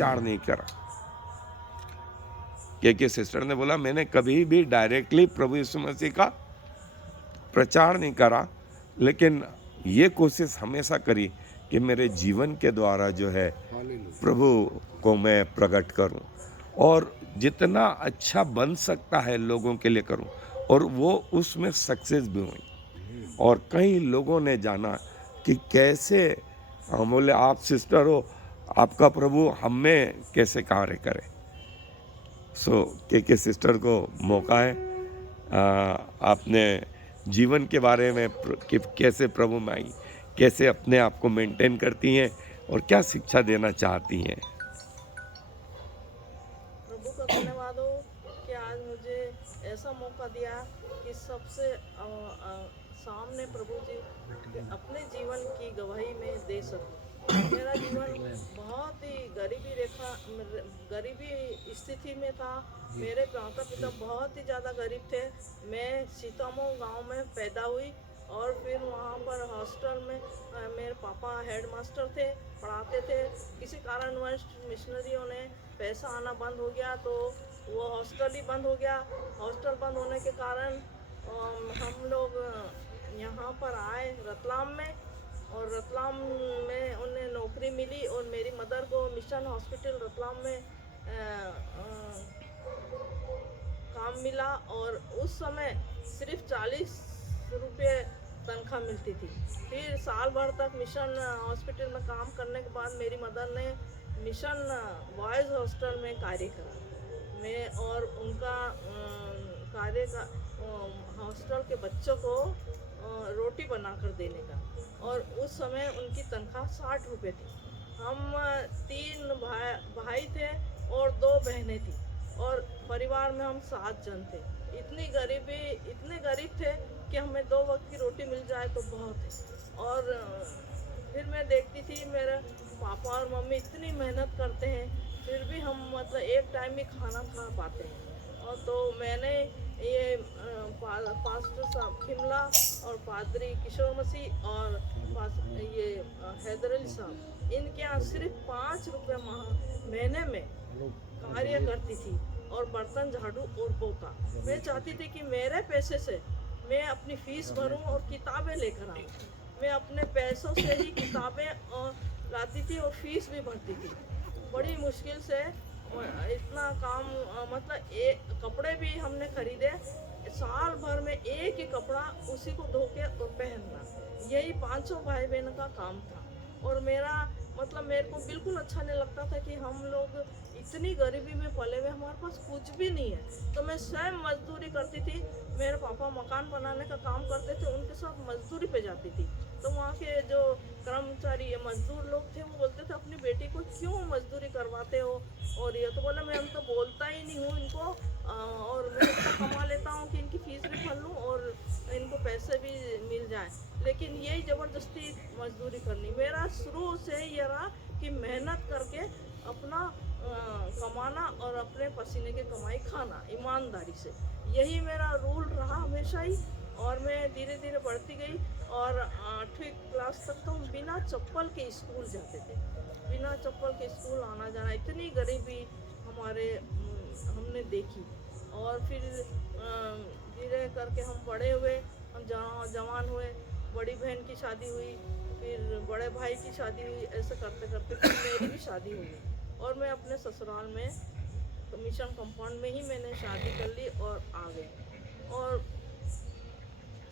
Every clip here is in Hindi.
प्रचार नहीं करा। के सिस्टर ने बोला मैंने कभी भी डायरेक्टली प्रभु यीशु मसीह का प्रचार नहीं करा, लेकिन ये कोशिश हमेशा करी कि मेरे जीवन के द्वारा जो है प्रभु को मैं प्रकट करूं और जितना अच्छा बन सकता है लोगों के लिए करूं, और वो उसमें सक्सेस भी हुई। और कई लोगों ने जाना कि कैसे हम बोले आप सिस्टर हो, आपका प्रभु हम में कैसे कार्य करे। सो के सिस्टर को मौका है, आपने जीवन के बारे में कि कैसे प्रभु में आई, कैसे अपने आप को मेंटेन करती हैं और क्या शिक्षा देना चाहती हैं। प्रभु का धन्यवाद हो कि आज मुझे ऐसा मौका दिया कि सबसे सामने प्रभु जी के अपने जीवन की गवाही में दे सकूं। मेरा जीवन बहुत ही गरीबी स्थिति में था। मेरे माता पिता बहुत ही ज़्यादा गरीब थे। मैं सीतामऊ गांव में पैदा हुई और फिर वहाँ पर हॉस्टल में मेरे पापा हेड मास्टर थे, पढ़ाते थे। किसी कारणवश मिशनरियों ने पैसा आना बंद हो गया तो वो हॉस्टल ही बंद हो गया। हॉस्टल बंद होने के कारण हम लोग यहाँ पर आए रतलाम में, और रतलाम में उन्हें नौकरी मिली और मेरी मदर को मिशन हॉस्पिटल रतलाम में काम मिला। और उस समय सिर्फ 40 रुपये तनख्वाह मिलती थी। फिर साल भर तक मिशन हॉस्पिटल में काम करने के बाद मेरी मदर ने मिशन बॉयज़ हॉस्टल में कार्य करा। मैं और उनका कार्य का हॉस्टल के बच्चों को रोटी बनाकर देने का, और उस समय उनकी तनख्वाह 60 रुपये थी। हम 3 भाई थे और 2 बहनें थी, और परिवार में हम 7 जन थे। इतने गरीब थे कि हमें 2 वक्त की रोटी मिल जाए तो बहुत है। और फिर मैं देखती थी मेरे पापा और मम्मी इतनी मेहनत करते हैं, फिर भी हम मतलब एक टाइम ही खाना खा पाते हैं। और तो मैंने ये पास्टर साहब खिमला और पादरी किशोर मसीह और ये हैदर अली साहब, इनके यहाँ सिर्फ 5 रुपये महीने में कार्य करती थी, और बर्तन झाड़ू और पोता। मैं चाहती थी कि मेरे पैसे से मैं अपनी फीस भरूं और किताबें लेकर आऊं। मैं अपने पैसों से ही किताबें लाती थी और फीस भी भरती थी। बड़ी मुश्किल से इतना काम मतलब कपड़े भी हमने खरीदे। साल भर में एक ही कपड़ा उसी को धो के और पहनना, यही 500 भाई बहन का काम था। और मेरा मतलब मेरे को बिल्कुल अच्छा नहीं लगता था कि हम लोग इतनी गरीबी में पले हुए, हमारे पास कुछ भी नहीं है। तो मैं स्वयं मजदूरी करती थी। मेरे पापा मकान बनाने का काम करते थे, उनके साथ मजदूरी पे जाती थी। तो वहाँ के जो कर्मचारी मजदूर लोग थे वो बोलते थे अपनी बेटी को क्यों मजदूरी करवाते हो। और ये तो बोला मैं हम तो बोलता ही नहीं हूँ इनको, और मैं इतना कमा लेता हूँ कि इनकी फीस भी भर लूँ और इनको पैसे भी मिल जाए, लेकिन यही ज़बरदस्ती मजदूरी करनी। मेरा शुरू से ये रहा कि मेहनत करके अपना कमाना और अपने पसीने की कमाई खाना ईमानदारी से, यही मेरा रूल रहा हमेशा ही। और मैं धीरे धीरे बढ़ती गई, और 8वीं क्लास तक तो हम बिना चप्पल के स्कूल जाते थे। बिना चप्पल के स्कूल आना जाना, इतनी गरीबी हमने देखी। और फिर धीरे करके हम बड़े हुए, हम जवान हुए, बड़ी बहन की शादी हुई, फिर बड़े भाई की शादी हुई। ऐसे करते करते फिर मेरी भी शादी हुई, और मैं अपने ससुराल में तो मिशन कंपाउंड में ही मैंने शादी कर ली और आ गई। और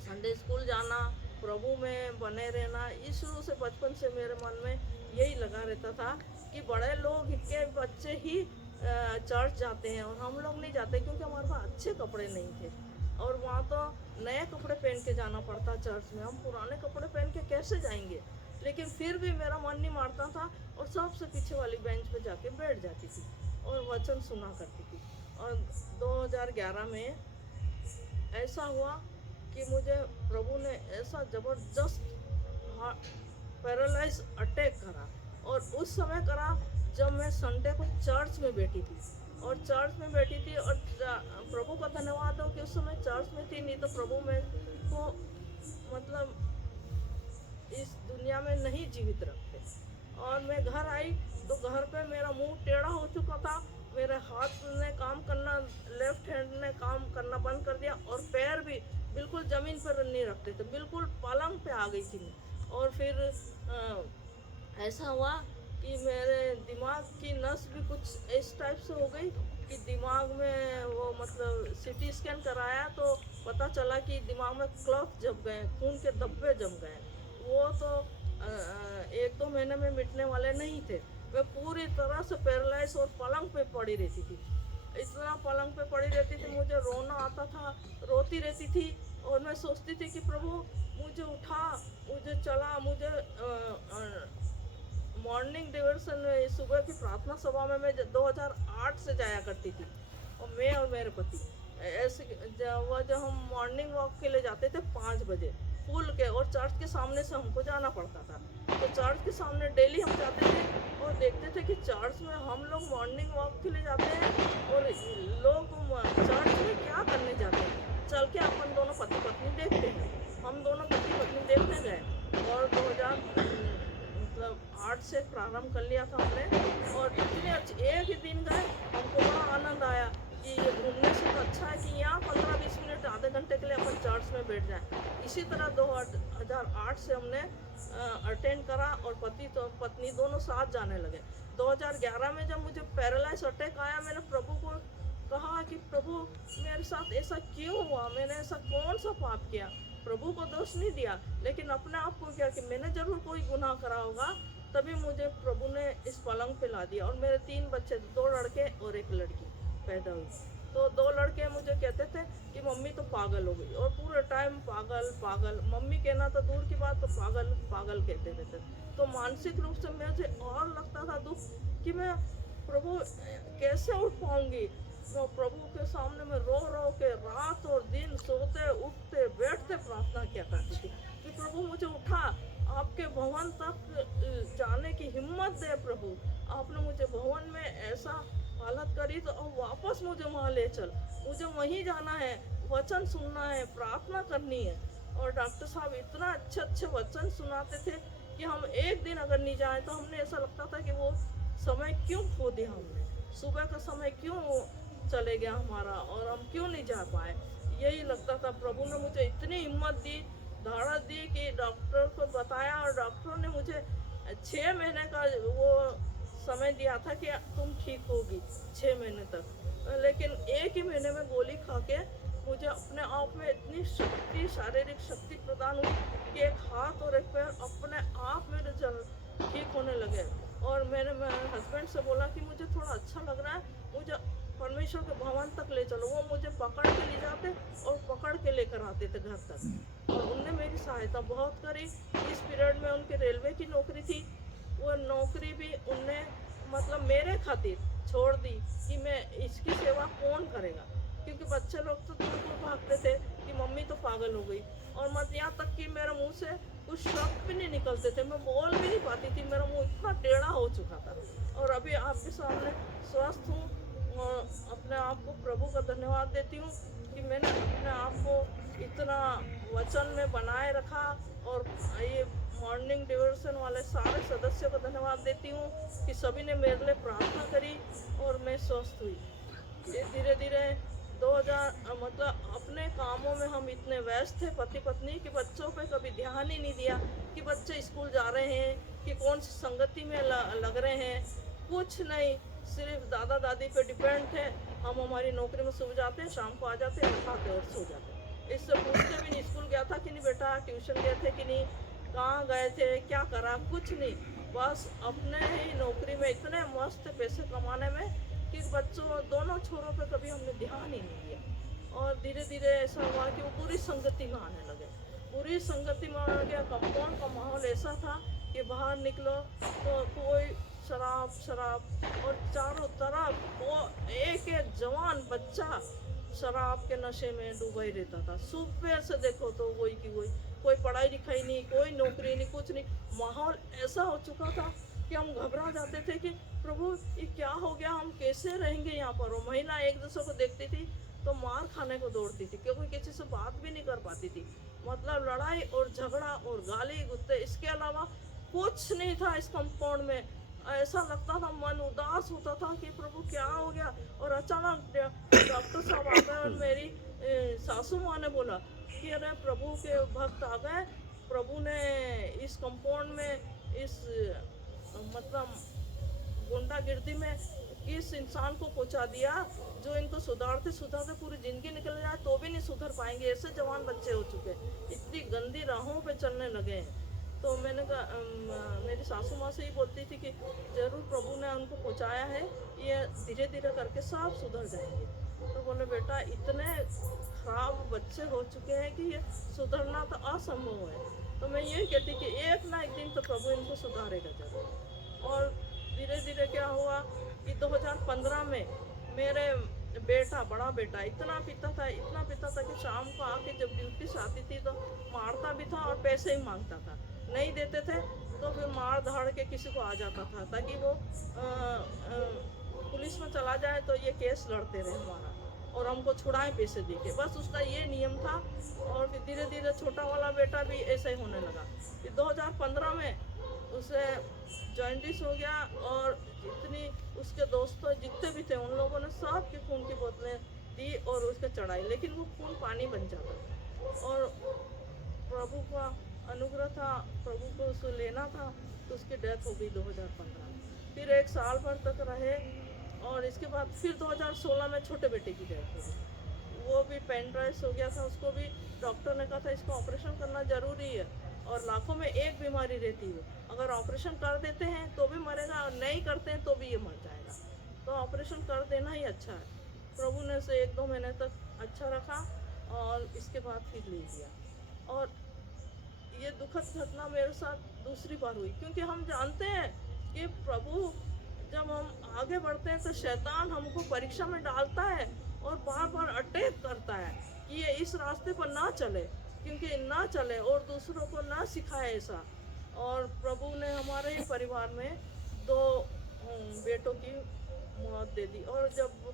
संडे स्कूल जाना, प्रभु में बने रहना, ये शुरू से बचपन से मेरे मन में यही लगा रहता था कि बड़े लोग के बच्चे ही चर्च जाते हैं और हम लोग नहीं जाते, क्योंकि हमारे पास अच्छे कपड़े नहीं थे। और वहाँ तो नए कपड़े पहन के जाना पड़ता चर्च में, हम पुराने कपड़े पहन के कैसे जाएंगे। लेकिन फिर भी मेरा मन नहीं मारता था, और सबसे पीछे वाली बेंच पे जाके बैठ जाती थी और वचन सुना करती थी। और 2011 में ऐसा हुआ कि मुझे प्रभु ने ऐसा ज़बरदस्त पैरालाइज अटैक करा, और उस समय करा जब मैं संडे को चर्च में बैठी थी। और चर्च में बैठी थी, और प्रभु का धन्यवाद हो कि उस समय चर्च में थी, नहीं तो प्रभु में को मतलब इस दुनिया में नहीं जीवित रखते। और मैं घर आई तो घर पे मेरा मुंह टेढ़ा हो चुका था, मेरे हाथ ने काम करना, लेफ्ट हैंड ने काम करना बंद कर दिया और पैर भी बिल्कुल ज़मीन पर नहीं रखते थे, बिल्कुल पलंग पे आ गई थी मैं। और फिर ऐसा हुआ कि मेरे दिमाग की नस भी कुछ इस टाइप से हो गई कि दिमाग में वो मतलब सीटी स्कैन कराया तो पता चला कि दिमाग में क्लॉट जम गए, खून के धब्बे जम गए। वो तो 1-2 महीने में मिटने वाले नहीं थे। मैं पूरी तरह से पैरालाइज और पलंग पे पड़ी रहती थी, इतना पलंग पे पड़ी रहती थी, मुझे रोना आता था, रोती रहती थी। और मैं सोचती थी कि प्रभु मुझे उठा, मुझे चला, मुझे मॉर्निंग डिवोशन में सुबह की प्रार्थना सभा में मैं 2008 से जाया करती थी, और मैं और मेरे पति ऐसे जब हम मॉर्निंग वॉक के लिए जाते थे 5 बजे फूल के, और चर्च के सामने से हमको जाना पड़ता था। तो चर्च के सामने डेली हम जाते थे और देखते थे कि चर्च में हम लोग मॉर्निंग वॉक के लिए जाते हैं और लोग चर्च में क्या करने जाते हैं। चल के अपन दोनों पति पत्नी देखते हैं, हम दोनों पति पत्नी देखने गए और 2008 से प्रारंभ कर लिया था हमने। और इतने अच्छे एक ही दिन गए, हमको बड़ा आनंद आया कि ये घूमने से तो अच्छा है कि यहाँ 15-20 मिनट आधे घंटे के लिए अपन चर्च में बैठ जाए। इसी तरह 2008 से हमने अटेंड करा और पति तो पत्नी दोनों साथ जाने लगे। 2011 में जब मुझे पैरालाइज अटैक आया, मैंने प्रभु को कहा कि प्रभु मेरे साथ ऐसा क्यों हुआ, मैंने ऐसा कौन सा पाप किया। प्रभु को दोष नहीं दिया, लेकिन अपने आप को क्या कि मैंने जरूर कोई गुनाह करा होगा, तभी मुझे प्रभु ने इस पलंग पे ला दिया। और मेरे 3 बच्चे, 2 लड़के और 1 लड़की पैदा हुई। तो 2 लड़के मुझे कहते थे कि मम्मी तो पागल हो गई, और पूरे टाइम पागल पागल, मम्मी कहना तो दूर की बात, तो पागल पागल कहते रहते। तो मानसिक रूप से मुझे और लगता था दुख कि मैं प्रभु कैसे उठ पाऊंगी। तो प्रभु के सामने में रो रो के रात और दिन सोते उठते बैठते प्रार्थना किया करती थी कि प्रभु मुझे उठा, आपके भवन तक जाने की हिम्मत दे प्रभु। आपने मुझे भवन में ऐसा हालत करी तो अब वापस मुझे वहाँ ले चल, मुझे वहीं जाना है, वचन सुनना है, प्रार्थना करनी है। और डॉक्टर साहब इतना अच्छे अच्छे वचन सुनाते थे कि हम एक दिन अगर नहीं जाए तो हमने ऐसा लगता था कि वो समय क्यों खो दिया हमने, सुबह का समय क्यों चले गया हमारा और हम क्यों नहीं जा पाए, यही लगता था। प्रभु ने मुझे इतनी हिम्मत दी, धारत दी कि डॉक्टर को बताया और डॉक्टर ने मुझे 6 महीने का वो समय दिया था कि तुम ठीक होगी 6 महीने तक। लेकिन एक ही महीने में गोली खा के मुझे अपने आप में इतनी शक्ति, शारीरिक शक्ति प्रदान हुई कि एक हाथ और एक पैर अपने आप मेरे ठीक होने लगे। और मैंने मेरे हस्बैंड से बोला कि मुझे थोड़ा अच्छा लग रहा है, मुझे परमेश्वर के भवन तक ले चलो। वो मुझे पकड़ के ले जाते और पकड़ के लेकर आते थे घर तक, और उनने मेरी सहायता बहुत करी। इस पीरियड में उनकी रेलवे की नौकरी थी, वो नौकरी भी उनने मतलब मेरे खातिर छोड़ दी कि मैं इसकी सेवा कौन करेगा, क्योंकि बच्चे लोग तो दूर दूर भागते थे कि मम्मी तो पागल हो गई। और मत यहाँ तक कि मेरे मुंह से कुछ शब्द भी नहीं निकलते थे, मैं बोल भी नहीं पाती थी, मेरा मुंह इतना टेढ़ा हो चुका था। और अभी आपके सामने स्वस्थ हूँ और अपने आप को प्रभु का धन्यवाद देती हूँ कि मैंने अपने आप को इतना वचन में बनाए रखा। और ये मॉर्निंग डिवोशन वाले सारे सदस्यों को धन्यवाद देती हूँ कि सभी ने मेरे लिए प्रार्थना करी और मैं स्वस्थ हुई। धीरे धीरे 2000 मतलब अपने कामों में हम इतने व्यस्त थे पति पत्नी कि बच्चों पे कभी ध्यान ही नहीं दिया कि बच्चे स्कूल जा रहे हैं, कि कौन सी संगति में लग रहे हैं, कुछ नहीं, सिर्फ दादा दादी पे डिपेंड थे। हम हमारी नौकरी में सुबह जाते हैं, शाम को आ जाते हैं, खाते और सो जाते हैं। इससे पूछते भी नहीं स्कूल गया था कि नहीं बेटा, ट्यूशन गए थे कि नहीं, कहाँ गए थे, क्या करा, कुछ नहीं। बस अपने ही नौकरी में इतने मस्त पैसे कमाने में कि बच्चों दोनों छोरों पे कभी हमने ध्यान ही नहीं दिया। और धीरे धीरे ऐसा हुआ कि वो बुरी संगति में आने लगे, बुरी संगति में आ गया। कंपाउंड का माहौल ऐसा था कि बाहर निकलो तो कोई शराब शराब, और चारों तरफ वो एक एक जवान बच्चा शराब के नशे में डूबा ही रहता था। सुबह से देखो तो वही की वही, कोई पढ़ाई लिखाई नहीं, कोई नौकरी नहीं, कुछ नहीं। माहौल ऐसा हो चुका था कि हम घबरा जाते थे कि प्रभु ये क्या हो गया, हम कैसे रहेंगे यहाँ पर। वो महिला एक दूसरे को देखती थी तो मार खाने को दौड़ती थी, क्योंकि किसी से बात भी नहीं कर पाती थी। मतलब लड़ाई और झगड़ा और गाली गुस्से, इसके अलावा कुछ नहीं था इस कंपाउंड में। ऐसा लगता था, मन उदास होता था कि प्रभु क्या हो गया। और अचानक डॉक्टर साहब आ गए और मेरी सासू माँ ने बोला कि अरे प्रभु के भक्त आ गए, प्रभु ने इस कंपाउंड में इस मतलब गुंडागिर्दी में किस इंसान को पहुंचा दिया जो इनको सुधारते सुधारते पूरी जिंदगी निकल जाए तो भी नहीं सुधर पाएंगे। ऐसे जवान बच्चे हो चुके हैं, इतनी गंदी राहों पे चलने लगे हैं। तो मैंने कहा मेरी सासू माँ से ही बोलती थी कि जरूर प्रभु ने उनको पहुँचाया है, ये धीरे धीरे करके सब सुधर जाएंगे। तो बोले बेटा इतने खराब बच्चे हो चुके हैं कि ये सुधरना तो असंभव है। तो मैं यही कहती कि एक ना एक दिन तो प्रभु इनको सुधारेगा जरूर। और धीरे धीरे क्या हुआ कि 2015 में मेरे बेटा, बड़ा बेटा इतना पीता था कि शाम को आके जब ड्यूटी से आती थी तो मारता भी था और पैसे ही मांगता था। नहीं देते थे तो फिर मार धाड़ के किसी को आ जाता था ताकि वो पुलिस में चला जाए तो ये केस लड़ते रहे हमारा और हमको छुड़ाएं पैसे दे के, बस उसका ये नियम था। और फिर धीरे धीरे छोटा वाला बेटा भी ऐसा ही होने लगा। फिर 2015 में उसे जॉइंटिस हो गया और जितनी उसके दोस्तों जितने भी थे उन लोगों ने सब के खून की बोतलें दी और उसके चढ़ाई, लेकिन वो खून पानी बन जाता। और प्रभु का अनुग्रह था, प्रभु को उसको लेना था तो उसकी डेथ हो गई 2015 में। फिर 1 साल भर तक रहे और इसके बाद फिर 2016 में छोटे बेटे की डेथ हो गई। वो भी पेनड्राइस हो गया था, उसको भी डॉक्टर ने कहा था इसको ऑपरेशन करना ज़रूरी है और लाखों में एक बीमारी रहती है, अगर ऑपरेशन कर देते हैं तो भी मरेगा और नहीं करते हैं तो भी ये मर जाएगा, तो ऑपरेशन कर देना ही अच्छा है। प्रभु ने उसे 1-2 महीने तक अच्छा रखा और इसके बाद फिर ले दिया। और ये दुखद घटना मेरे साथ दूसरी बार हुई, क्योंकि हम जानते हैं कि प्रभु जब हम आगे बढ़ते हैं तो शैतान हमको परीक्षा में डालता है और बार बार अटैक करता है कि ये इस रास्ते पर ना चले, क्योंकि ना चले और दूसरों को ना सिखाए ऐसा। और प्रभु ने हमारे ही परिवार में 2 बेटों की मौत दे दी। और जब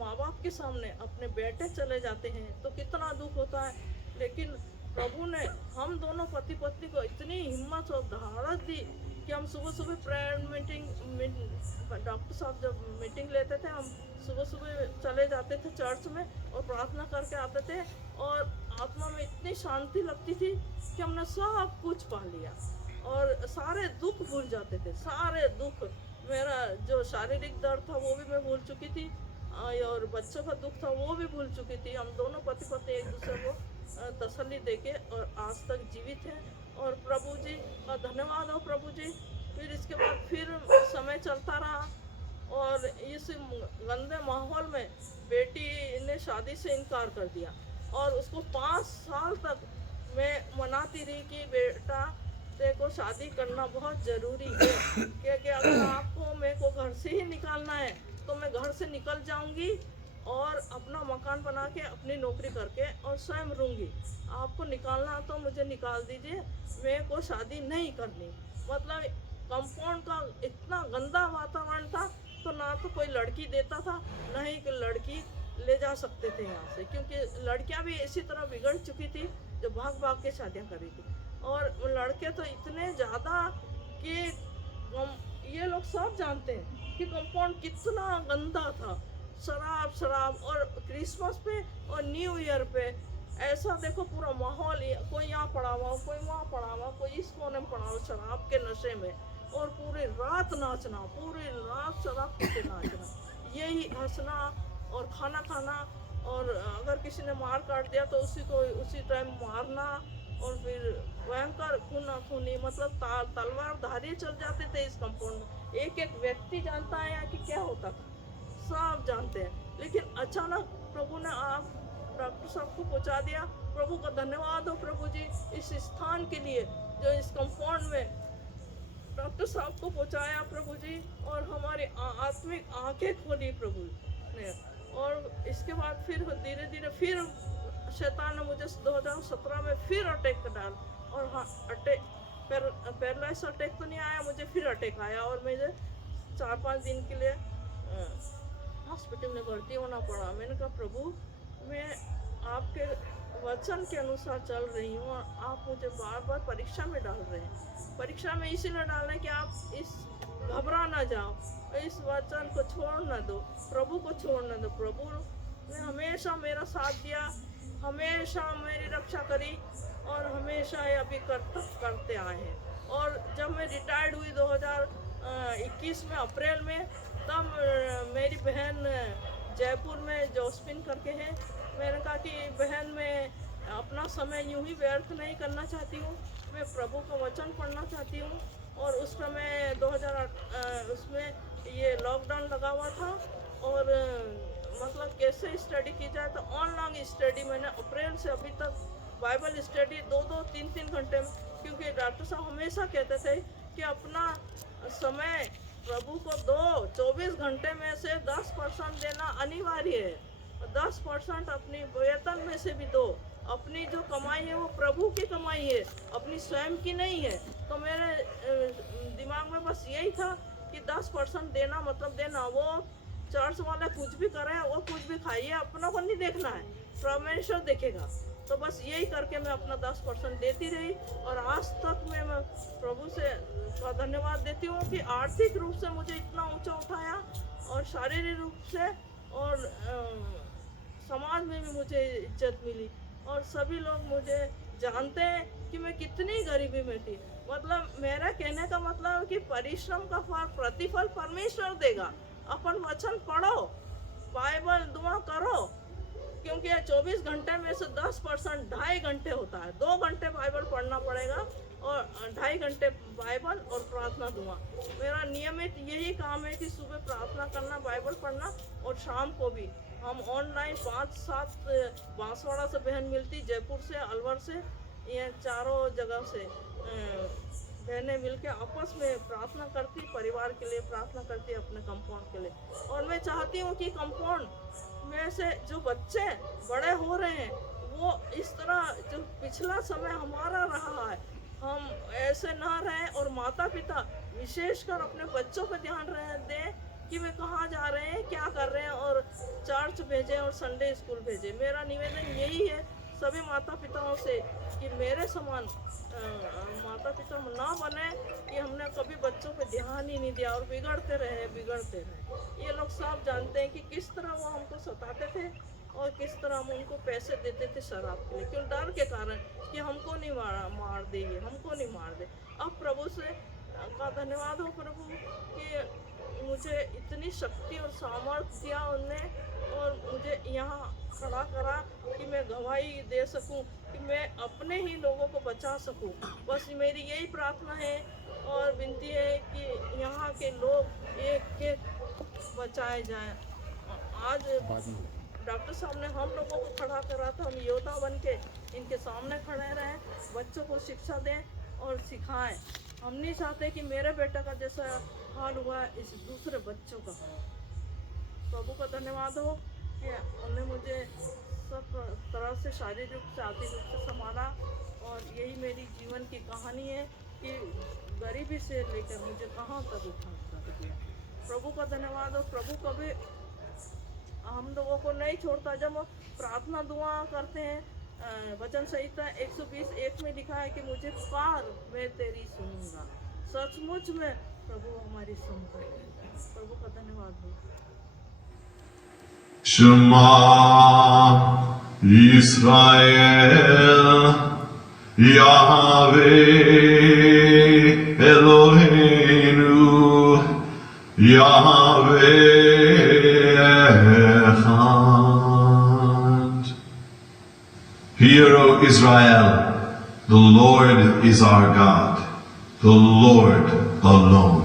माँ बाप के सामने अपने बेटे चले जाते हैं तो कितना दुख होता है, लेकिन प्रभु ने हम दोनों पति पत्नी को इतनी हिम्मत और धारत दी कि हम सुबह सुबह प्रेयर मीटिंग, डॉक्टर साहब जब मीटिंग लेते थे हम सुबह सुबह चले जाते थे चर्च में और प्रार्थना करके आते थे और आत्मा में इतनी शांति लगती थी कि हमने सब कुछ पा लिया और सारे दुख भूल जाते थे, सारे दुख। मेरा जो शारीरिक दर्द था वो भी मैं भूल चुकी थी और बच्चों का दुख था वो भी भूल चुकी थी। हम दोनों पति पत्नी एक दूसरे को तसल्ली देके और आज तक जीवित हैं और प्रभु जी का धन्यवाद हो प्रभु जी। फिर इसके बाद फिर समय चलता रहा और इस गंदे माहौल में बेटी ने शादी से इनकार कर दिया और उसको 5 साल तक मैं मनाती रही कि बेटा तेरे को शादी करना बहुत ज़रूरी है, क्योंकि अगर आपको मेरे को घर से ही निकालना है तो मैं घर से निकल जाऊंगी और अपना मकान बना के अपनी नौकरी करके और स्वयं रहूँगी। आपको निकालना तो मुझे निकाल दीजिए, मेरे को शादी नहीं करनी। मतलब कंपाउंड का इतना गंदा वातावरण था तो ना तो कोई लड़की देता था ना ही कोई लड़की ले जा सकते थे यहाँ से, क्योंकि लड़कियाँ भी इसी तरह बिगड़ चुकी थी जो भाग भाग के शादियाँ करी थी। और लड़के तो इतने ज़्यादा कि ये लोग सब जानते हैं कि कंपाउंड कितना गंदा था, शराब शराब। और क्रिसमस पे और न्यू ईयर पे ऐसा देखो पूरा माहौल, कोई यहाँ पड़ा हुआ, कोई वहाँ पड़ा हुआ, कोई इस कोने में पड़ा हुआ शराब के नशे में, और पूरी रात नाचना, पूरी रात शराब पीते नाचना, यही हंसना और खाना खाना। और अगर किसी ने मार काट दिया तो उसी को उसी टाइम मारना और फिर भयंकर खूना खूनी, मतलब तलवारधारी चल जाते थे इस कंपाउंड में। एक एक व्यक्ति जानता है यहाँ कि क्या होता था, सब जानते हैं। लेकिन अचानक प्रभु ने आप डॉक्टर साहब को पहुँचा दिया। प्रभु का धन्यवाद हो प्रभु जी इस स्थान के लिए जो इस कंपाउंड में डॉक्टर साहब को पहुँचाया प्रभु जी, और हमारी आत्मिक आंखें खोली प्रभु ने। और इसके बाद फिर धीरे धीरे फिर शैतान ने मुझे 2017 में फिर अटैक कर डाल। और हाँ, अटैक पैरालाइज अटैक तो नहीं आया, मुझे फिर अटैक आया और मुझे 4-5 दिन के लिए हॉस्पिटल में भर्ती होना पड़ा। मैंने कहा प्रभु मैं आपके वचन के अनुसार चल रही हूँ और आप मुझे बार बार परीक्षा में डाल रहे हैं, परीक्षा में इसीलिए डालना है कि आप इस घबरा ना जाओ, इस वचन को छोड़ न दो, प्रभु को छोड़ न दो। प्रभु ने हमेशा मेरा साथ दिया, हमेशा मेरी रक्षा करी और हमेशा ये अभी करते आए हैं। और जब मैं रिटायर्ड हुई 2021 में अप्रैल में, तब मेरी बहन जयपुर में जोस्पिन करके है, मैंने कहा कि बहन मैं अपना समय यूं ही व्यर्थ नहीं करना चाहती हूँ, मैं प्रभु का वचन पढ़ना चाहती हूँ। और उस समय 2008 उसमें ये लॉकडाउन लगा हुआ था और मतलब कैसे स्टडी की जाए, तो ऑनलाइन स्टडी मैंने अप्रैल से अभी तक बाइबल स्टडी 2-2, 3-3 घंटे में, क्योंकि डॉक्टर साहब हमेशा कहते थे कि अपना समय प्रभु को दो, 24 घंटे में से 10% देना अनिवार्य है, 10% अपनी वेतन में से भी दो। अपनी जो कमाई है वो प्रभु की कमाई है, अपनी स्वयं की नहीं है। तो मेरे दिमाग में बस यही था कि 10% देना मतलब देना, वो चर्च वाला कुछ भी करे, वो कुछ भी खाइए, अपनों को नहीं देखना है, परमेश्वर देखेगा। तो बस यही करके मैं अपना 10% देती रही और आज तक मैं प्रभु से धन्यवाद देती हूँ कि आर्थिक रूप से मुझे इतना ऊंचा उठाया और शारीरिक रूप से और समाज में भी मुझे इज्जत मिली और सभी लोग मुझे जानते हैं कि मैं कितनी गरीबी में थी। मतलब मेरा कहने का मतलब कि परिश्रम का फल प्रतिफल परमेश्वर देगा। अपन वचन पढ़ो, बाइबल दुआ करो, क्योंकि 24 घंटे में से 10% 2.5 घंटे होता है। 2 घंटे बाइबल पढ़ना पड़ेगा और 2.5 घंटे बाइबल और प्रार्थना दुआ। मेरा नियमित यही काम है कि सुबह प्रार्थना करना, बाइबल पढ़ना और शाम को भी हम ऑनलाइन 5-7 बांसवाड़ा से बहन मिलती, जयपुर से, अलवर से, ये चारों जगह से बहनें मिलके आपस में प्रार्थना करती, परिवार के लिए प्रार्थना करती, अपने कंपाउंड के लिए। और मैं चाहती हूँ कि कंपाउंड में से जो बच्चे बड़े हो रहे हैं वो इस तरह जो पिछला समय हमारा रहा है हम ऐसे ना रहें और माता पिता विशेषकर अपने बच्चों पर ध्यान दें कि वे कहाँ जा रहे हैं, क्या कर रहे हैं, और चर्च भेजें और संडे स्कूल भेजें। मेरा निवेदन यही है सभी माता पिताओं से कि मेरे समान माता पिता ना बने कि हमने कभी बच्चों पे ध्यान ही नहीं दिया और बिगड़ते रहे। ये लोग सब जानते हैं कि किस तरह वो हमको सताते थे और किस तरह हम उनको पैसे देते थे शराब के लिए, क्यों? डर के कारण कि हमको नहीं मार दे, हमको नहीं मार दे। अब प्रभु से का धन्यवाद हो प्रभु कि मुझे इतनी शक्ति और सामर्थ्य दिया उनने और मुझे यहाँ खड़ा करा कि मैं गवाही दे सकूं, कि मैं अपने ही लोगों को बचा सकूं। बस मेरी यही प्रार्थना है और विनती है कि यहाँ के लोग एक एक बचाए जाएं। आज डॉक्टर साहब ने हम लोगों को खड़ा करा था, हम योद्धा बन के इनके सामने खड़े रहें, बच्चों को शिक्षा दें और सिखाएं। हम नहीं चाहते कि मेरे बेटा का जैसा हाल हुआ इस दूसरे बच्चों का। प्रभु का धन्यवाद हो कि उन्होंने मुझे सब तरह से शारीरिक रूप से, आर्थिक रूप से संभाला और यही मेरी जीवन की कहानी है कि गरीबी से लेकर मुझे कहाँ तक उठा दिया। प्रभु का धन्यवाद हो। प्रभु कभी हम लोगों को नहीं छोड़ता। जब हम प्रार्थना दुआ करते हैं, वचन संहिता 120:1 में लिखा है कि मुझे पुकार, मैं तेरी सुनूंगा। सचमुच में प्रभु हमारी सुनता है। प्रभु का धन्यवाद हो। Shema Yisrael Yahweh Eloheinu Yahweh Echad. Hear, O Israel, the Lord is our God, the Lord alone.